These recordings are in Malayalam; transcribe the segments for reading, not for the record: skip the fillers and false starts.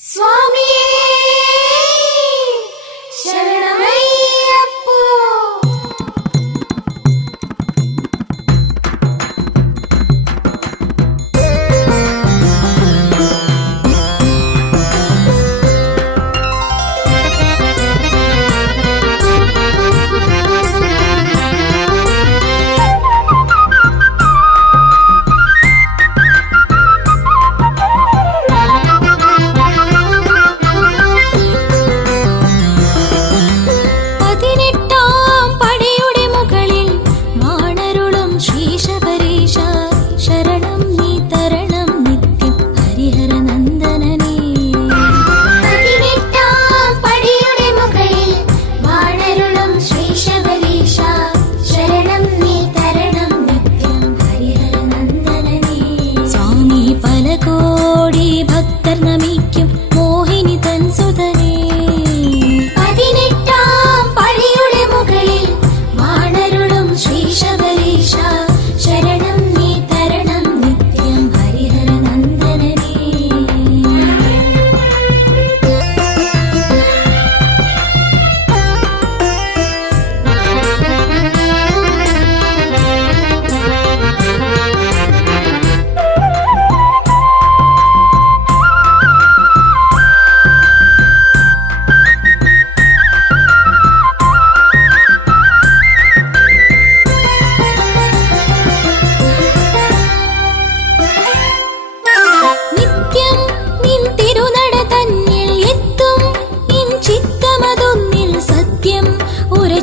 സ്വാമിയേ ശരണമയ്യപ്പോ.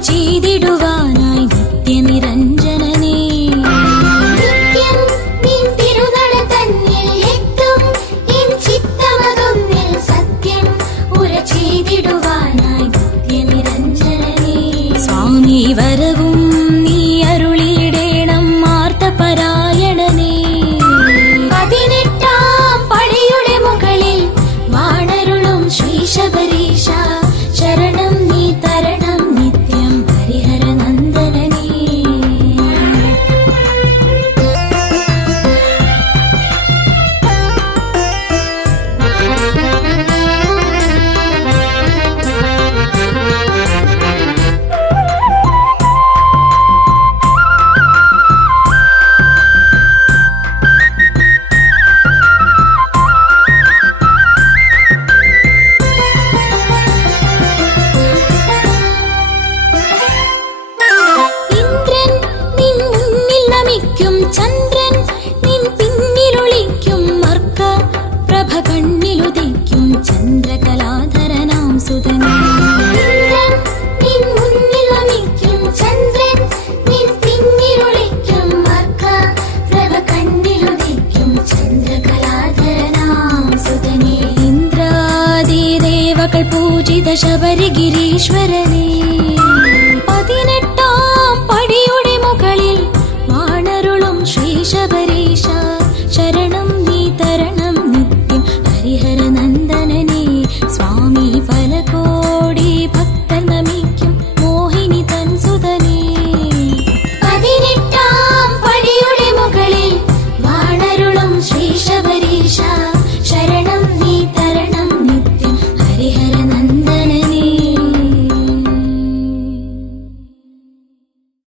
ചെയ്തിടുവാനായി നിത്യനിരഞ്ജനനേ, നിത്യം നിൻ തിരുനട തന്നിൽ എത്തും എൻ ചിത്തമതൊന്നിൽ സത്യം ഉര ചെയ്തിടുവാനായി നിത്യനിരഞ്ജനനേ. സ്വാമി വരവും നീ അരുളിയിടേണം മാർത്തപരായണനേ. 18-ാം പടിയുടെ മുകളിൽ വാണരുളും ശ്രീ ശബരീശ ശരണം നീ തരണം നിത്യം ഹരിഹരനന്ദനനേ. ചന്ദ്രൻ നിൻ പിന്നിലൊളിക്കും മർക്ക പ്രഭ കണ്ണിലുദിക്കും ചന്ദ്രകലാധരനാം സുതനേ. ഇന്ദ്രൻ നിൻ മുന്നിൽ നമിക്കും ചന്ദ്രൻ നിൻ പിന്നിലൊളിക്കും മർക്ക പ്രഭ കണ്ണിലുദിക്കും ചന്ദ്രകലാധരനാം സുതനേ. ഇന്ദ്രാദി ദേവകൾ പൂജിത ശബരിഗിരീശ്വരനേ.